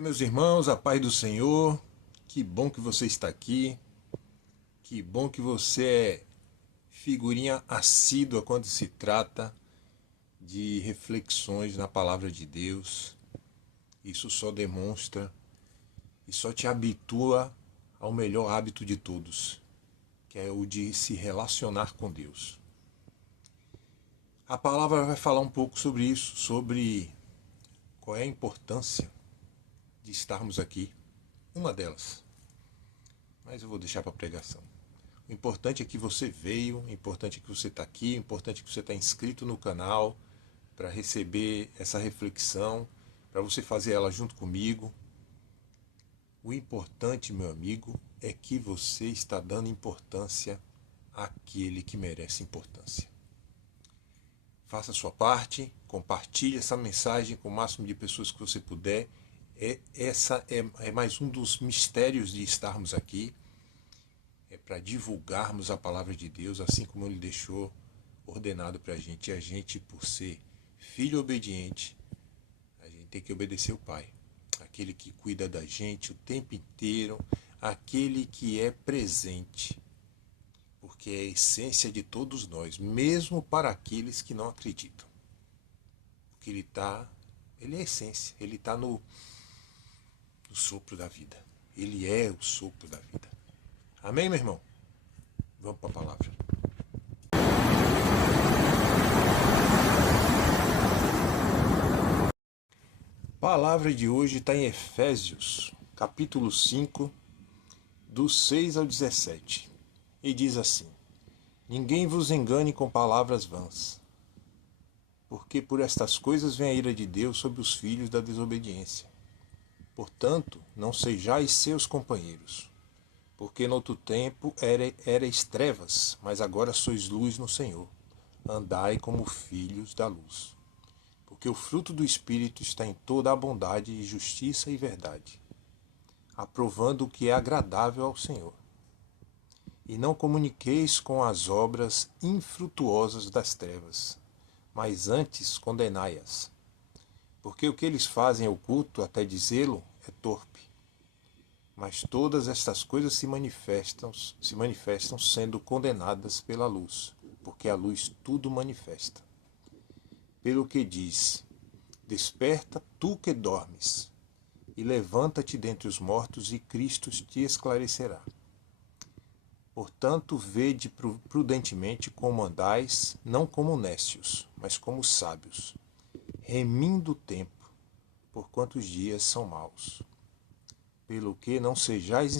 Meus irmãos, a paz do Senhor, que bom que você está aqui, que bom que você é figurinha assídua quando se trata de reflexões na palavra de Deus. Isso só demonstra e só te habitua ao melhor hábito de todos, que é o de se relacionar com Deus. A palavra vai falar um pouco sobre isso, sobre qual é a importância de estarmos aqui. Uma delas, mas eu vou deixar para a pregação. O importante é que você veio, o importante é que você está aqui, o importante é que você está inscrito no canal para receber essa reflexão, para você fazer ela junto comigo. O importante, meu amigo, é que você está dando importância àquele que merece importância. Faça a sua parte, compartilhe essa mensagem com o máximo de pessoas que você puder. Essa é mais um dos mistérios de estarmos aqui. É para divulgarmos a palavra de Deus, assim como Ele deixou ordenado para a gente. E a gente, por ser filho obediente, a gente tem que obedecer o Pai. Aquele que cuida da gente o tempo inteiro, aquele que é presente. Porque é a essência de todos nós, mesmo para aqueles que não acreditam. Porque ele é a essência, ele está no sopro da vida. Ele é o sopro da vida. Amém, meu irmão? Vamos para a palavra. A palavra de hoje está em Efésios, capítulo 5, do 6 ao 17. E diz assim: Ninguém vos engane com palavras vãs, porque por estas coisas vem a ira de Deus sobre os filhos da desobediência. Portanto, não sejais seus companheiros, porque noutro tempo erais trevas, mas agora sois luz no Senhor. Andai como filhos da luz. Porque o fruto do Espírito está em toda a bondade e justiça e verdade, aprovando o que é agradável ao Senhor. E não comuniqueis com as obras infrutuosas das trevas, mas antes condenai-as. Porque o que eles fazem oculto, até dizê-lo, é torpe. Mas todas estas coisas se manifestam sendo condenadas pela luz, porque a luz tudo manifesta. Pelo que diz: Desperta, tu que dormes, e levanta-te dentre os mortos, e Cristo te esclarecerá. Portanto, vede prudentemente como andais, não como nécios, mas como sábios, remindo o tempo, porquanto os dias são maus. Pelo que não sejais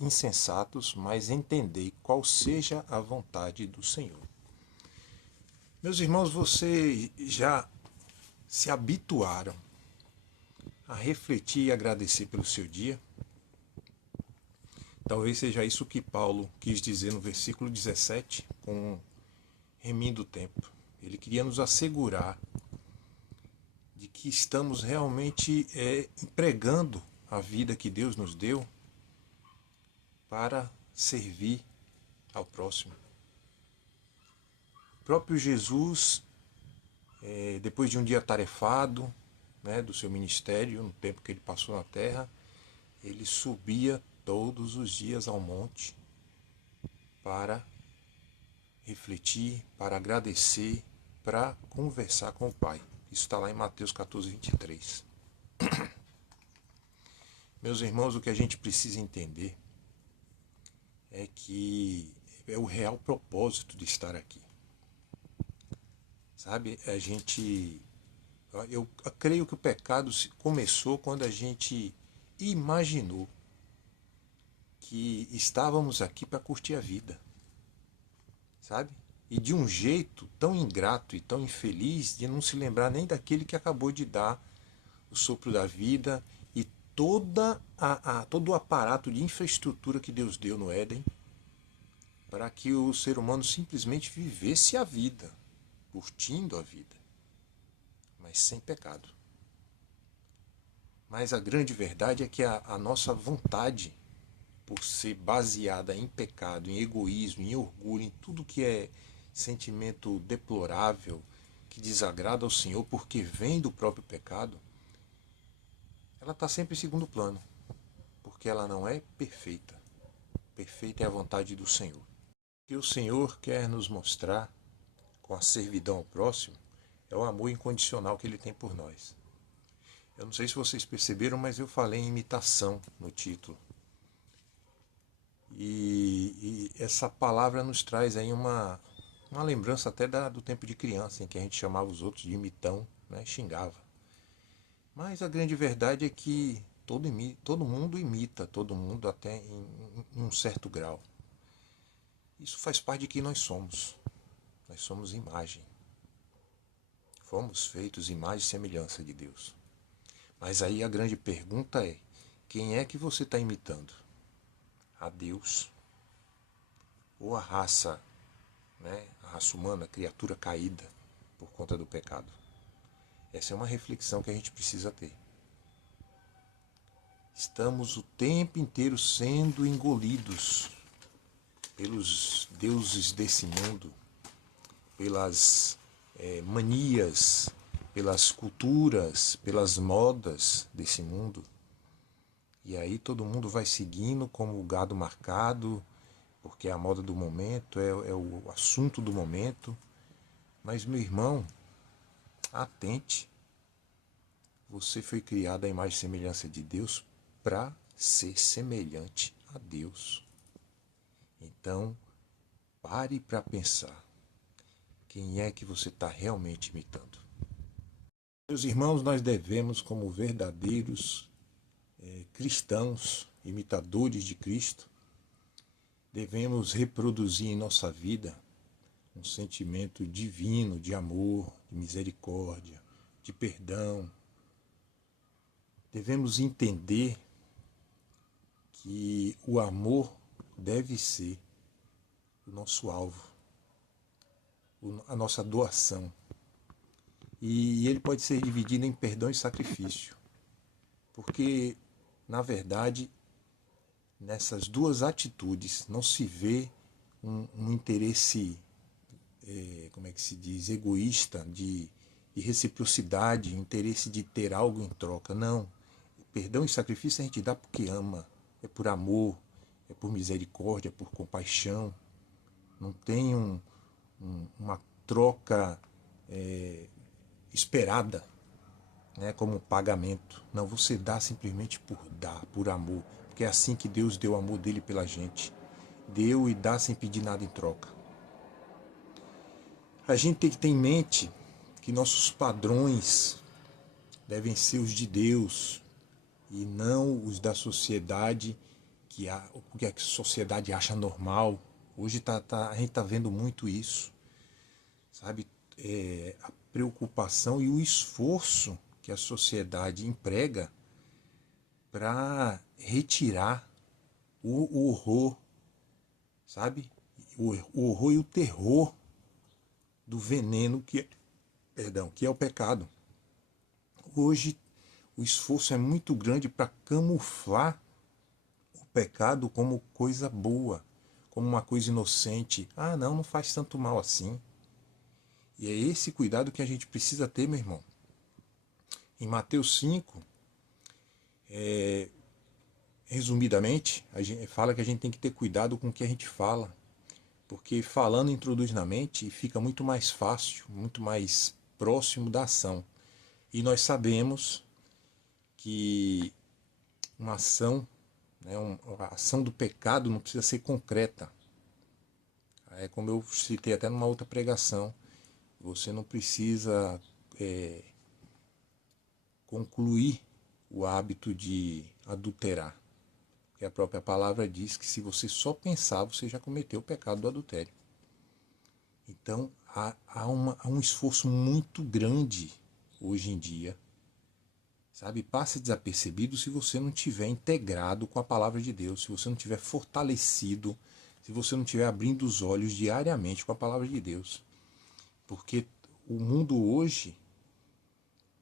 insensatos, mas entendei qual seja a vontade do Senhor. Meus irmãos, vocês já se habituaram a refletir e agradecer pelo seu dia? Talvez seja isso que Paulo quis dizer no versículo 17, com remindo o tempo. Ele queria nos assegurar de que estamos realmente empregando a vida que Deus nos deu para servir ao próximo. O próprio Jesus, depois de um dia atarefado, do seu ministério, no tempo que ele passou na terra, ele subia todos os dias ao monte para refletir, para agradecer, para conversar com o Pai. Isso está lá em Mateus 14, 23. Meus irmãos, o que a gente precisa entender é que é o real propósito de estar aqui. Sabe, eu creio que o pecado começou quando a gente imaginou que estávamos aqui para curtir a vida, sabe? E de um jeito tão ingrato e tão infeliz de não se lembrar nem daquele que acabou de dar o sopro da vida e todo o aparato de infraestrutura que Deus deu no Éden para que o ser humano simplesmente vivesse a vida, curtindo a vida, mas sem pecado. Mas a grande verdade é que a nossa vontade, por ser baseada em pecado, em egoísmo, em orgulho, em tudo que é sentimento deplorável, que desagrada ao Senhor porque vem do próprio pecado, ela está sempre em segundo plano, porque ela não é perfeita. Perfeita é a vontade do Senhor. O que o Senhor quer nos mostrar com a servidão ao próximo é o amor incondicional que Ele tem por nós. Eu não sei se vocês perceberam, mas eu falei em imitação no título. E essa palavra nos traz aí uma lembrança até do tempo de criança, em que a gente chamava os outros de imitão, né? Xingava. Mas a grande verdade é que todo mundo imita todo mundo até em um certo grau. Isso faz parte de quem nós somos. Nós somos imagem. Fomos feitos imagem e semelhança de Deus. Mas aí a grande pergunta é: quem é que você está imitando? A Deus? Ou a raça, né? A raça humana, a criatura caída por conta do pecado? Essa é uma reflexão que a gente precisa ter. Estamos o tempo inteiro sendo engolidos pelos deuses desse mundo, pelas manias, pelas culturas, pelas modas desse mundo. E aí todo mundo vai seguindo como o gado marcado, porque é a moda do momento, é o assunto do momento. Mas, meu irmão, atente. Você foi criado à imagem e semelhança de Deus para ser semelhante a Deus. Então, pare para pensar. Quem é que você está realmente imitando? Meus irmãos, nós devemos, como verdadeiros cristãos, imitadores de Cristo, devemos reproduzir em nossa vida um sentimento divino de amor, de misericórdia, de perdão. Devemos entender que o amor deve ser o nosso alvo, a nossa doação. E ele pode ser dividido em perdão e sacrifício. Porque, na verdade, nessas duas atitudes não se vê um interesse, como é que se diz, egoísta, de reciprocidade, interesse de ter algo em troca. Não. Perdão e sacrifício a gente dá porque ama, é por amor, é por misericórdia, é por compaixão. Não tem uma troca esperada, né, como pagamento. Não, você dá simplesmente por dar, por amor. Porque é assim que Deus deu o amor dele pela gente. Deu e dá sem pedir nada em troca. A gente tem que ter em mente que nossos padrões devem ser os de Deus e não os da sociedade, o que a sociedade acha normal. Hoje a gente está vendo muito isso, sabe? A preocupação e o esforço que a sociedade emprega para retirar o horror, sabe? O horror e o terror do veneno que é o pecado. Hoje o esforço é muito grande para camuflar o pecado como coisa boa, como uma coisa inocente. Ah, não faz tanto mal assim. E é esse cuidado que a gente precisa ter, meu irmão. Em Mateus 5, resumidamente, a gente fala que a gente tem que ter cuidado com o que a gente fala, porque falando introduz na mente e fica muito mais fácil, muito mais próximo da ação. E nós sabemos que uma ação, né, a ação do pecado não precisa ser concreta. É como eu citei até numa outra pregação, você não precisa concluir o hábito de adulterar. Porque a própria palavra diz que se você só pensar, você já cometeu o pecado do adultério. Então há um esforço muito grande hoje em dia, sabe? Passa desapercebido se você não tiver integrado com a palavra de Deus, se você não tiver fortalecido, se você não tiver abrindo os olhos diariamente com a palavra de Deus. Porque o mundo hoje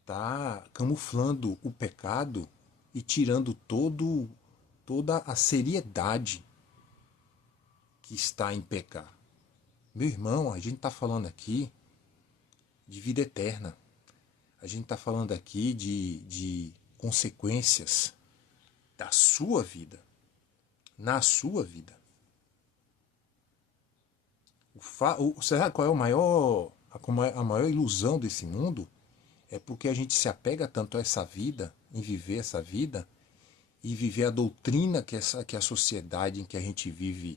está camuflando o pecado e tirando toda a seriedade que está em pecar. Meu irmão, a gente está falando aqui de vida eterna. A gente está falando aqui de consequências da sua vida, na sua vida. Você sabe qual é a maior ilusão desse mundo? É porque a gente se apega tanto a essa vida, em viver essa vida, e viver a doutrina que a sociedade em que a gente vive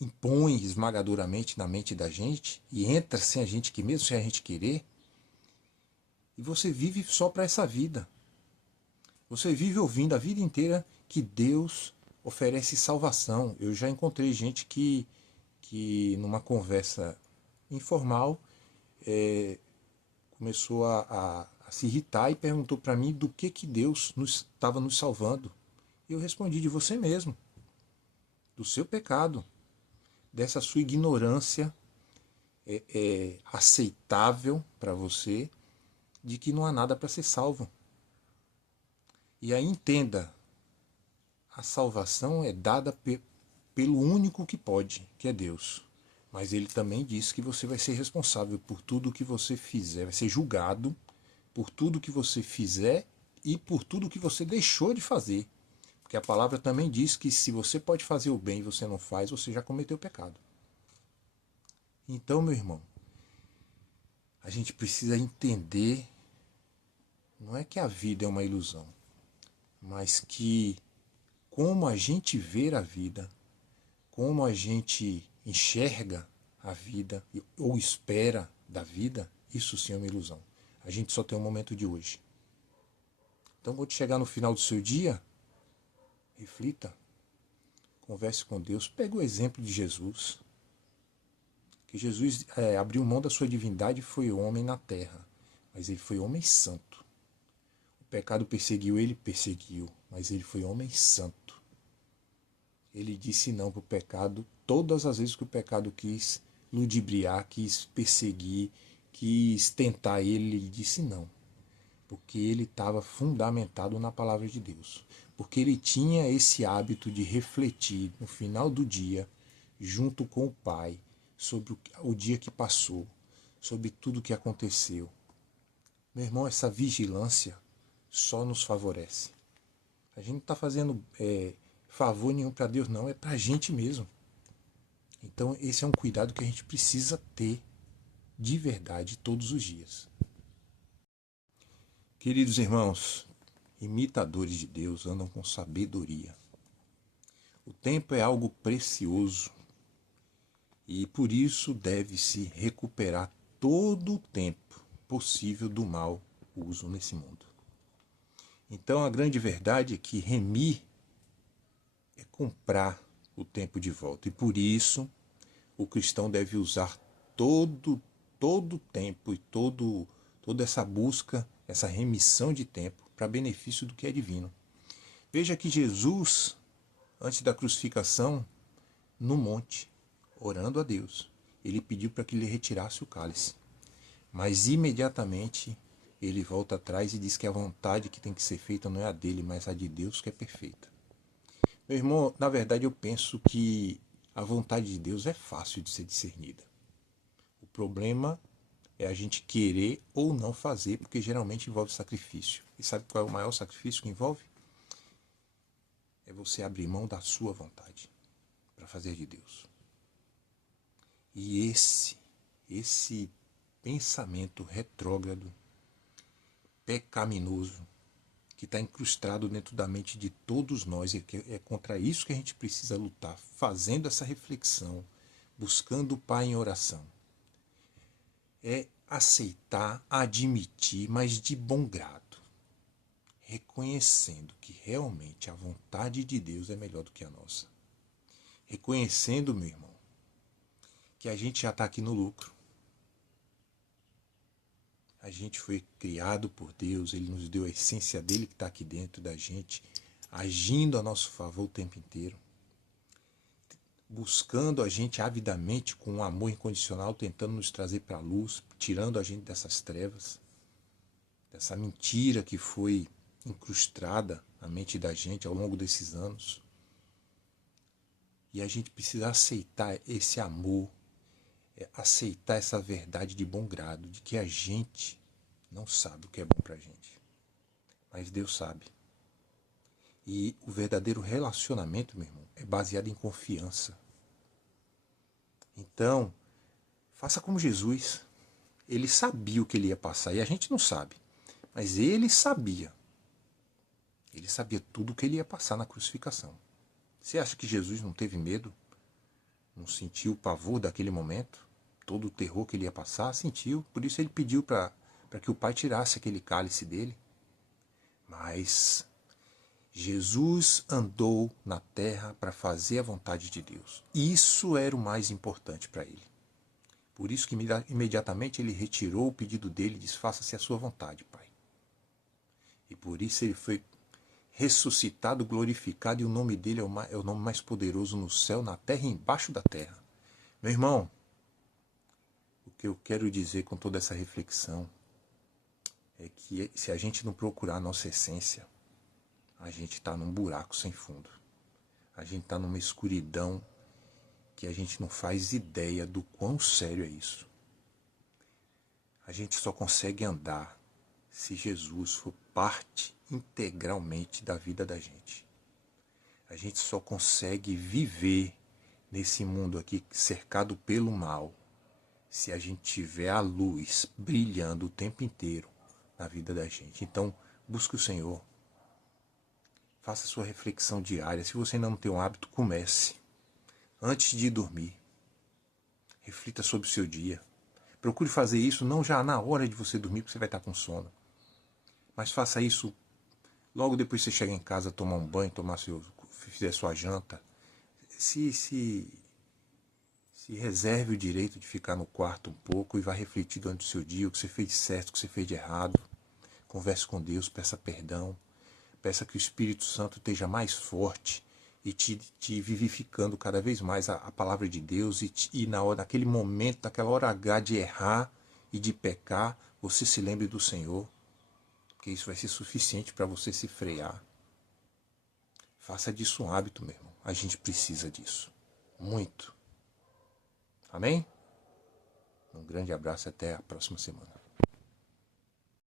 impõe esmagadoramente na mente da gente, e entra sem a gente, que mesmo sem a gente querer, e você vive só para essa vida. Você vive ouvindo a vida inteira que Deus oferece salvação. Eu já encontrei gente que numa conversa informal, começou a se irritar e perguntou para mim do que Deus estava nos salvando. E eu respondi: de você mesmo, do seu pecado, dessa sua ignorância aceitável para você, de que não há nada para ser salvo. E aí entenda, a salvação é dada pelo único que pode, que é Deus. Mas ele também diz que você vai ser responsável por tudo que você fizer, vai ser julgado por tudo que você fizer e por tudo que você deixou de fazer. Porque a palavra também diz que se você pode fazer o bem e você não faz, você já cometeu pecado. Então, meu irmão, a gente precisa entender, não é que a vida é uma ilusão, mas que como a gente vê a vida, como a gente enxerga a vida ou espera da vida, isso sim é uma ilusão. A gente só tem um momento de hoje. Então, quando chegar no final do seu dia, reflita, converse com Deus, pega o exemplo de Jesus, que Jesus abriu mão da sua divindade e foi homem na terra, mas ele foi homem santo. O pecado perseguiu ele, perseguiu, mas ele foi homem santo. Ele disse não para o pecado todas as vezes que o pecado quis ludibriar, quis perseguir, quis tentar ele, ele disse não. Porque ele estava fundamentado na palavra de Deus. Porque ele tinha esse hábito de refletir no final do dia, junto com o Pai, sobre o dia que passou, sobre tudo que aconteceu. Meu irmão, essa vigilância só nos favorece. A gente não está fazendo favor nenhum para Deus, não, é para a gente mesmo. Então esse é um cuidado que a gente precisa ter de verdade todos os dias. Queridos irmãos, imitadores de Deus andam com sabedoria. O tempo é algo precioso e por isso deve-se recuperar todo o tempo possível do mau uso nesse mundo. Então a grande verdade é que remir é comprar o tempo de volta. E por isso o cristão deve usar todo o tempo e toda essa busca, essa remissão de tempo para benefício do que é divino. Veja que Jesus, antes da crucificação, no monte, orando a Deus, ele pediu para que ele retirasse o cálice. Mas imediatamente ele volta atrás e diz que a vontade que tem que ser feita não é a dele, mas a de Deus, que é perfeita. Meu irmão, na verdade eu penso que a vontade de Deus é fácil de ser discernida. O problema é a gente querer ou não fazer, porque geralmente envolve sacrifício. E sabe qual é o maior sacrifício que envolve? É você abrir mão da sua vontade para fazer de Deus. E esse pensamento retrógrado, pecaminoso, que está incrustado dentro da mente de todos nós, e é contra isso que a gente precisa lutar, fazendo essa reflexão, buscando o Pai em oração. É aceitar, admitir, mas de bom grado, reconhecendo que realmente a vontade de Deus é melhor do que a nossa. Reconhecendo, meu irmão, que a gente já está aqui no lucro. A gente foi criado por Deus, Ele nos deu a essência dele que está aqui dentro da gente, agindo a nosso favor o tempo inteiro, buscando a gente avidamente com um amor incondicional, tentando nos trazer para a luz, tirando a gente dessas trevas, dessa mentira que foi incrustada na mente da gente ao longo desses anos. E a gente precisa aceitar esse amor, aceitar essa verdade de bom grado, de que a gente não sabe o que é bom pra gente. mas Deus sabe. E o verdadeiro relacionamento, meu irmão, é baseado em confiança. Então, faça como Jesus. Ele sabia o que ele ia passar, e a gente não sabe. Mas ele sabia. Ele sabia tudo o que ele ia passar na crucificação. Você acha que Jesus não teve medo? Não sentiu o pavor daquele momento? Todo o terror que ele ia passar? Sentiu. Por isso ele pediu para que o Pai tirasse aquele cálice dele. Mas Jesus andou na terra para fazer a vontade de Deus. Isso era o mais importante para ele. Por isso que imediatamente ele retirou o pedido dele e disse: faça-se a sua vontade, Pai. E por isso ele foi ressuscitado, glorificado, e o nome dele é o nome mais poderoso no céu, na terra e embaixo da terra. Meu irmão, o que eu quero dizer com toda essa reflexão é que se a gente não procurar a nossa essência, a gente está num buraco sem fundo. A gente está numa escuridão que a gente não faz ideia do quão sério é isso. A gente só consegue andar se Jesus for parte integralmente da vida da gente. A gente só consegue viver nesse mundo aqui cercado pelo mal se a gente tiver a luz brilhando o tempo inteiro na vida da gente. Então, busque o Senhor. Faça sua reflexão diária. Se você ainda não tem um hábito, comece. Antes de dormir, reflita sobre o seu dia. Procure fazer isso não já na hora de você dormir, porque você vai estar com sono. Mas faça isso logo depois que você chegar em casa, tomar um banho, fizer sua janta. Se reserve o direito de ficar no quarto um pouco e vá refletir durante o seu dia o que você fez de certo, o que você fez de errado. Converse com Deus, peça perdão. Peça que o Espírito Santo esteja mais forte e te vivificando cada vez mais a palavra de Deus. E naquele momento, naquela hora H de errar e de pecar, você se lembre do Senhor. Porque isso vai ser suficiente para você se frear. Faça disso um hábito, meu irmão. A gente precisa disso. Muito. Amém? Um grande abraço e até a próxima semana.